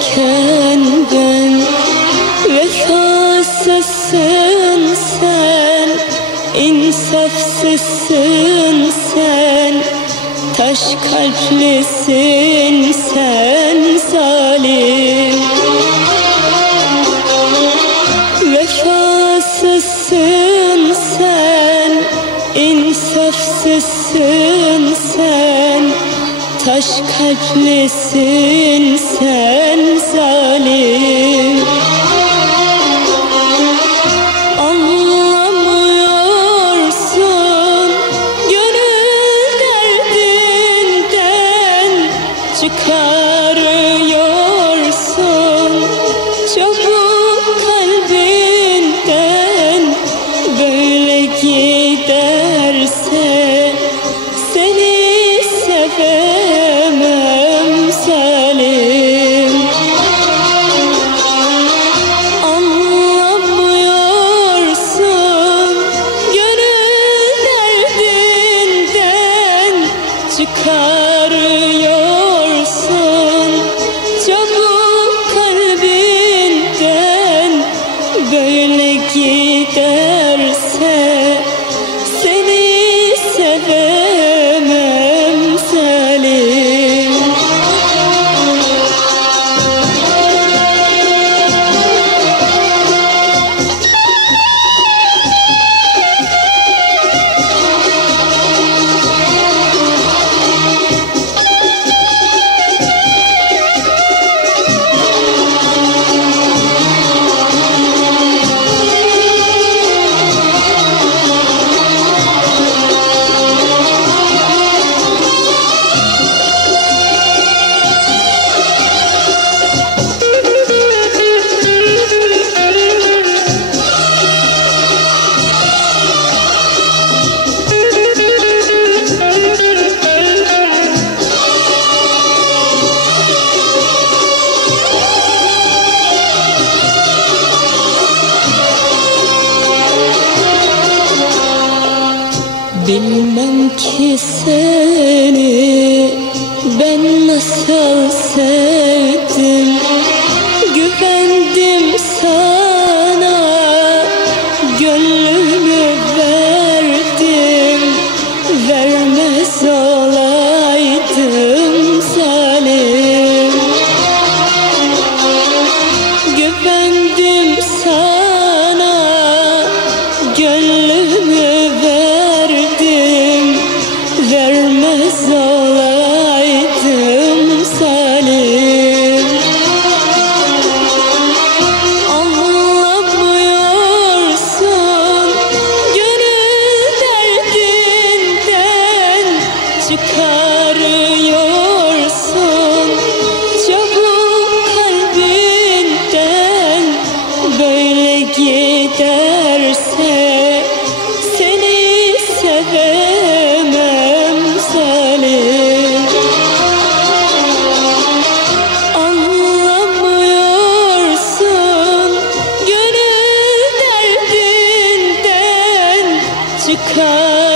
Çeken ben sen insafsızsın sen Taş kalplisin sen zalim. Vefasızsın sen insafsızsın Taş kalplisin sen zalim Çıkarıyorsun? Çabuk kalbinden Böyle giderse Bilmem ki seni Yeah. oh